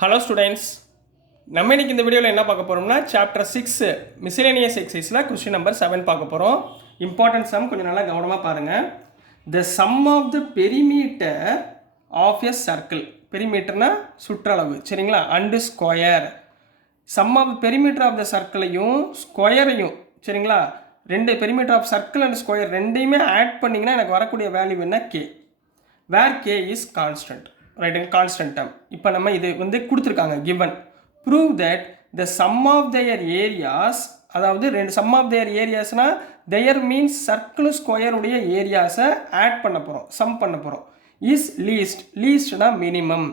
Hello students, நம்ம இன்னைக்கு இந்த வீடியோவில் என்ன பார்க்க போகிறோம்னா சாப்டர் 6 மிஸ்லேனியஸ் எக்ஸசைஸில் கொஸ்டின் நம்பர் 7 பார்க்க போகிறோம். இம்பார்ட்டன்ட் சம் கொஞ்சம் நல்லா கவனமாக பாருங்கள். The sum of the perimeter of a circle, பெரிமீட்டர்னா சுற்றளவு, சரிங்களா, and square. Sum of perimeter of the சர்க்கிளையும் ஸ்கொயரையும், சரிங்களா, ரெண்டு perimeter of circle and square ரெண்டையுமே ஆட் பண்ணிங்கன்னா எனக்கு வரக்கூடிய வேல்யூ என்ன, K, where K is constant, right, constant term. இப்போ நம்ம இது கொடுத்துருக்காங்க given. Prove that the sum of their areas, அதாவது ரெண்டு சம் ஆஃப் their ஏரியாஸ்னால் their மீன்ஸ் சர்க்கிள் ஸ்கொயருடைய ஏரியாஸை ஆட் பண்ண போகிறோம், சம் பண்ண போகிறோம். இஸ் லீஸ்ட், லீஸ்ட்னா minimum,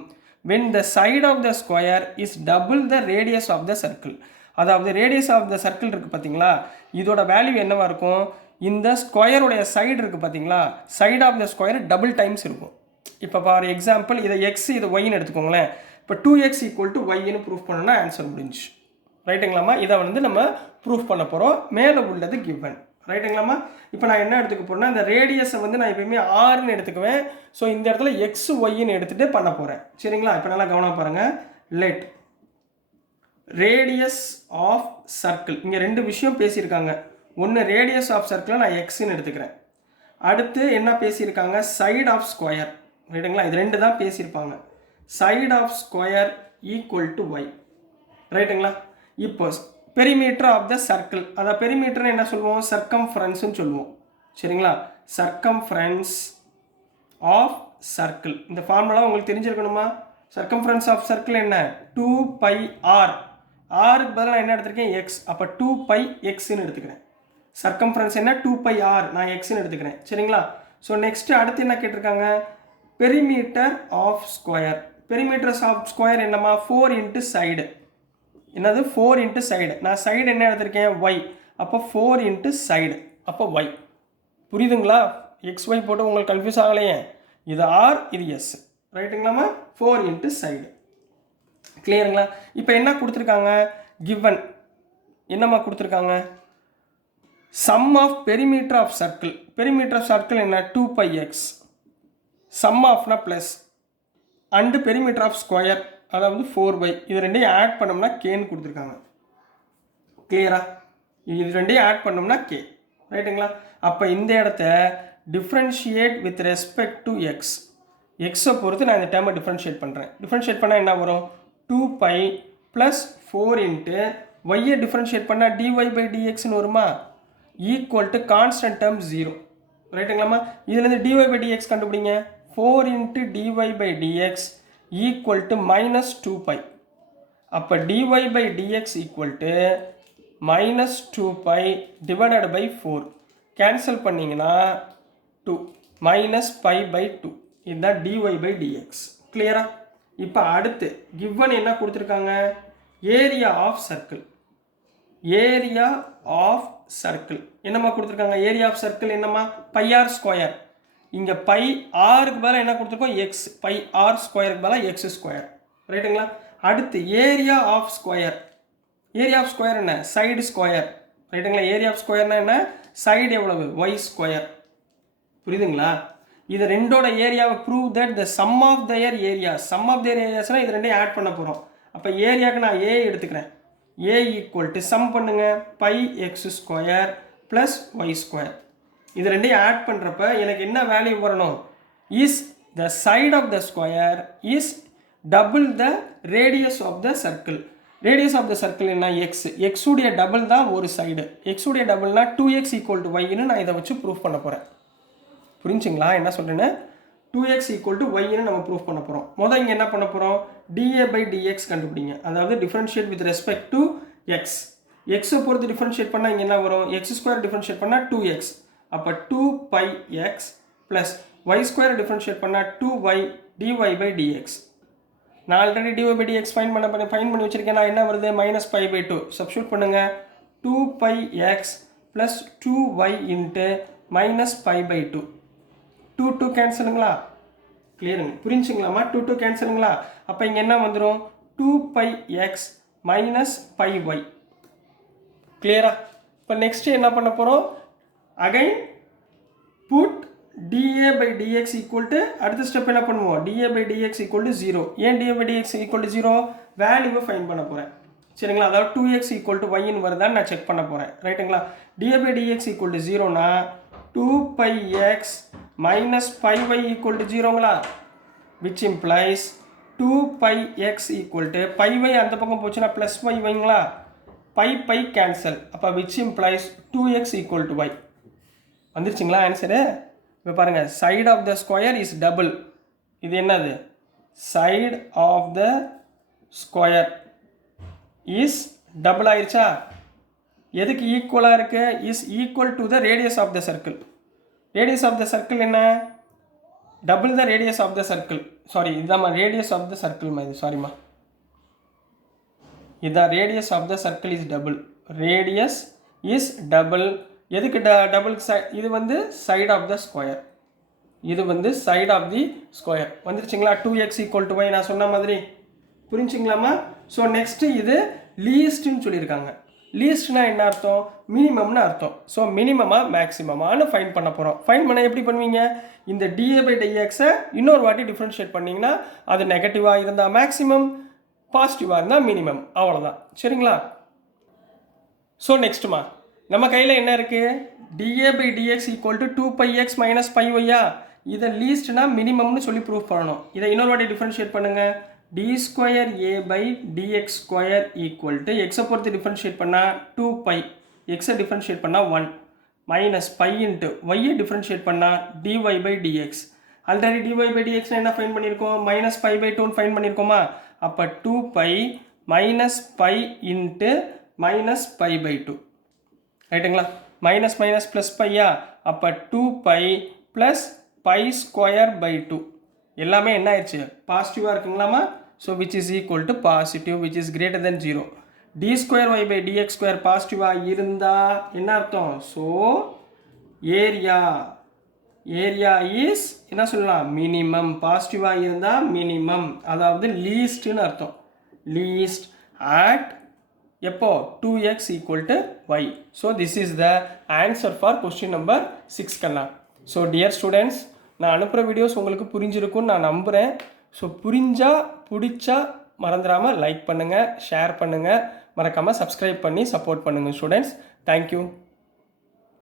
when the side of the square is double the radius of the circle. அதாவது ரேடியஸ் ஆஃப் த சர்க்கிள் இருக்குது பார்த்தீங்களா, இதோட வேல்யூ என்னவாக இருக்கும், இந்த ஸ்கொயருடைய சைடு இருக்குது பார்த்தீங்களா, side of the square double times இருக்கும். இப்போ ஃபார் எக்ஸாம்பிள் இதை எக்ஸ் இது ஒய்ன்னு எடுத்துக்கோங்களேன். இப்போ 2x = ஒய்ன்னு ப்ரூஃப் பண்ணோன்னா ஆன்சர் முடிஞ்சு, ரைட்டுங்களாம்மா. இதை நம்ம ப்ரூஃப் பண்ண போகிறோம். மேலே உள்ளது கிவன், ரைட்டுங்களாம்மா. இப்போ நான் என்ன எடுத்துக்க போகிறேன்னா, இந்த ரேடியஸை நான் எப்பயுமே ஆர்னு எடுத்துக்குவேன். ஸோ இந்த இடத்துல எக்ஸ் ஒய்ன்னு எடுத்துகிட்டு பண்ண போகிறேன், சரிங்களா. இப்போ நல்லா கவனம் பாருங்கள். லெட் ரேடியஸ் ஆஃப் சர்க்கிள், இங்கே ரெண்டு விஷயம் பேசியிருக்காங்க. ஒன்று ரேடியஸ் ஆஃப் சர்க்கிளை நான் எக்ஸ்ன்னு எடுத்துக்கிறேன். அடுத்து என்ன பேசியிருக்காங்க, சைடு ஆஃப் ஸ்கொயர், ரைட்டுங்களா. இது ரெண்டு தான் பேசியிருப்பாங்க. Side of square equal to y, ரைட்டுங்களா. இப்போ பெரிமீட்டர் ஆஃப் த சர்க்கிள், அதாவது பெரிமீட்டர்னு என்ன சொல்லுவோம், சர்க்கம்ஃபரன்ஸ்ன்னு சொல்லுவோம், சரிங்களா. சர்க்கம்ஃபரன்ஸ் ஆஃப் சர்க்கிள், இந்த ஃபார்முலா உங்களுக்கு தெரிஞ்சிருக்கணுமா. சர்க்கம்ஃபரன்ஸ் ஆஃப் சர்க்கிள் என்ன, 2πr, ஆருக்கு பதிலாக என்ன எடுத்திருக்கேன், எக்ஸ். அப்போ 2πxன்னு எடுத்துக்கிறேன். சர்க்கம்ஃபரன்ஸ் என்ன, 2πr, நான் எக்ஸ்ன்னு எடுத்துக்கிறேன், சரிங்களா. ஸோ நெக்ஸ்ட் அடுத்து என்ன கேட்டிருக்காங்க, perimeter of square. Perimeters of square என்னம்மா, 4 இன்ட்டு சைடு. என்னது, 4 இன்ட்டு சைடு. நான் சைடு என்ன எடுத்திருக்கேன், ஒய். அப்போ 4 இன்ட்டு சைடு, அப்போ ஒய். புரியுதுங்களா, எக்ஸ் ஒய் போட்டு உங்களுக்கு கன்ஃபியூஸ் ஆகலையே. இது ஆர், இது எஸ், ரைட்டுங்களாம்மா. 4 இன்ட்டு சைடு, கிளியருங்களா. இப்போ என்ன கொடுத்துருக்காங்க, கிவன் என்னம்மா கொடுத்துருக்காங்க, sum of perimeter of circle. Perimeter of circle என்ன, 2πx, சம் ஆஃப்னா plus, and perimeter of square அதாவது 4y, இது ரெண்டையும் ஆட் பண்ணோம்னா கேன்னு கொடுத்துருக்காங்க, கிளியரா. இது ரெண்டையும் ஆட் பண்ணோம்னா கே, ரைட்டுங்களா. அப்போ இந்த இடத்த differentiate with respect to X. எக்ஸை பொறுத்து நான் இந்த டேர்மை டிஃப்ரென்ஷியேட் பண்ணுறேன். டிஃப்ரென்ஷியேட் பண்ணால் என்ன வரும், 2π + 4 இன்ட்டு ஒய்யை டிஃப்ரென்ஷியேட் பண்ணால் dy/dxன்னு வருமா, ஈக்குவல் டு கான்ஸ்டன்ட் டேர்ம் 0, ரைட்டுங்களாம்மா. இதுலேருந்து dy/dx கண்டுபிடிங்க. 4 இன்ட்டு dy/dx ஈக்குவல் டு -2π. அப்போ dy/dx equal to -2π divided by 4. Cancel பண்ணிங்கன்னா 2 -π/2, இதுதான் dy/dx, கிளியரா. இப்போ அடுத்து கிவன் என்ன கொடுத்துருக்காங்க, area of circle. Area of circle என்னம்மா கொடுத்துருக்காங்க, ஏரியா ஆஃப் சர்க்கிள் என்னம்மா, πr ஸ்கொயர். இங்கே πrக்கு பதிலாக என்ன கொடுத்துருக்கோம், எக்ஸ். πr ஸ்கொயருக்கு பதிலாக எக்ஸ் ஸ்கொயர், ரைட்டுங்களா. அடுத்து area of square. Area of square என்ன, சைடு ஸ்கொயர், ரைட்டுங்களா. ஏரியா ஆஃப் ஸ்கொயர்னா என்ன, சைடு எவ்வளவு, ஒய் ஸ்கொயர், புரியுதுங்களா. இது ரெண்டோட ஏரியாவை prove that the sum of their areas. Sum of their ஏரியாஸ்னால் இது ரெண்டையும் ஆட் பண்ண போகிறோம். அப்போ ஏரியாவுக்கு நான் ஏ எடுத்துக்கிறேன். ஏ ஈக்குவல் டு சம் பண்ணுங்க, πx square plus Y square. இது ரெண்டையும் ஆட் பண்ணுறப்ப எனக்கு என்ன வேல்யூ வரணும், is the side of the square is double the radius of the circle. Radius of the circle என்ன, எக்ஸ். எக்ஸுடைய டபுள் தான் ஒரு சைடு. எக்ஸுடைய டபுள்னா 2x = ஒய்ன்னு நான் இதை வச்சு ப்ரூஃப் பண்ண போகிறேன். புரிஞ்சுங்களா என்ன சொல்கிறேன்னு, 2x = ஒய்ன்னு நம்ம ப்ரூஃப் பண்ண போகிறோம். முதல் இங்கே என்ன பண்ண போகிறோம், dA/dx கண்டுபிடிங்க. அதாவது differentiate with respect to X. எக்ஸை பொறுத்து டிஃப்ரென்ஷியேட் பண்ணால் இங்கே என்ன வரும், x² டிஃப்ரென்ஷியேட் பண்ணால் 2x. அப்போ 2πx ப்ளஸ் y² டிஃப்ரென்ஷியேட் பண்ணால் 2y dy/dx. நான் ஆல்ரெடி dy/dx ஃபைன் பண்ணி வச்சுருக்கேன். நான் என்ன வருது, -π/2. சப்ஸ்டியூட் பண்ணுங்கள். 2πx plus 2y into -π/2. 2 கேன்சலுங்களா, கிளியருங்க, புரிஞ்சுங்களாம்மா. 2 கேன்சலுங்களா. அப்போ இங்கே என்ன வந்துடும், 2πx -πy, கிளியரா. இப்போ நெக்ஸ்ட் என்ன பண்ண போகிறோம், again put dA by dx equal to அடுத்த ஸ்டெப் என்ன பண்ணுவோம் dA by dx equal to 0 ஏன் dA by dx equal to 0 வேல்யூவை ஃபைண்ட் பண்ண போகிறேன் சரிங்களா அதாவது 2x equal to y ன்னு வருதான்னு நான் செக் பண்ண போகிறேன் ரைட்டுங்களா dA by dx equal to 0னா 2 pi x minus pi y equal to 0ங்களா which implies 2 pi x equal to pi y அந்த பக்கம் போச்சுன்னா plus y வைங்களா pi cancel அப்போ which implies 2x equal to y வந்துருச்சுங்களா answer இப்போ பாருங்கள் side of the square is double இது என்னது side of the square is double ஆயிருச்சா எதுக்கு ஈக்குவலாக இருக்கு is equal to the radius of the circle radius of the circle என்ன double the radius of the circle sorry இதுதாம்மா radius of the circle இது சாரிம்மா இதான் radius of the circle is double radius is double எதுக்கு double இது வந்து side of the square இது வந்து சைட் ஆஃப் தி ஸ்கொயர் வந்துருச்சுங்களா 2x equal to y நான் சொன்ன மாதிரி புரிஞ்சுங்களாமா ஸோ நெக்ஸ்ட்டு இது லீஸ்ட்னு சொல்லியிருக்காங்க லீஸ்ட்னா என்ன அர்த்தம் மினிமம்னு அர்த்தம் ஸோ மினிமமாக மேக்ஸிமமானு ஃபைன் பண்ண போகிறோம் ஃபைன் பண்ண எப்படி பண்ணுவீங்க இந்த dA by dxஐ இன்னொரு வாட்டி டிஃப்ரென்ஷியேட் பண்ணிங்கன்னா அது நெகட்டிவாக இருந்தால் மேக்ஸிமம் பாசிட்டிவாக இருந்தால் மினிமம் அவ்வளோதான் சரிங்களா ஸோ நெக்ஸ்ட்டுமா நம்ம கையில் என்ன இருக்குது dA by dx equal to 2 pi x minus pi y இதை லீஸ்ட்னா மினிமம்னு சொல்லி ப்ரூஃப் பண்ணணும் இதை இன்னொரு வாட்டி டிஃப்ரென்ஷியேட் பண்ணுங்கள் d square a by dx square equal to x பொறுத்து டிஃப்ரென்ஷியேட் பண்ணால் 2 pi x டிஃப்ரென்ஷியேட் பண்ணால் 1 minus pi into y differentiate பண்ணால் dy by dx already dy by dx என்ன ஃபைன் பண்ணியிருக்கோம் மைனஸ் பை பை 2 ஃபைன் பண்ணியிருக்கோமா அப்போ 2 pi minus pi into minus pi by 2 ரைட்டுங்களா minus minus plus பையா அப்போ 2 pi plus pi square by 2 எல்லாமே என்ன ஆயிடுச்சு பாசிட்டிவாக இருக்குங்களாமா so which is equal to positive which is greater than 0 d square y by dx square பாசிட்டிவாக இருந்தால் என்ன அர்த்தம் ஸோ ஏரியா இஸ் என்ன சொல்லலாம் மினிமம் பாசிட்டிவாக இருந்தால் மினிமம் அதாவது லீஸ்ட்னு அர்த்தம் லீஸ்ட் அட் எப்போ 2x equal to y so this is the answer for question number 6 Kanna so dear students நான் அனுப்புகிற வீடியோஸ் உங்களுக்கு புரிஞ்சிருக்கும்னு நான் நம்புகிறேன் ஸோ பிடிச்சா மறந்துடாமல் லைக் பண்ணுங்கள் ஷேர் பண்ணுங்கள் மறக்காமல் சப்ஸ்கிரைப் பண்ணி சப்போர்ட் பண்ணுங்கள் ஸ்டூடெண்ட்ஸ் தேங்க்யூ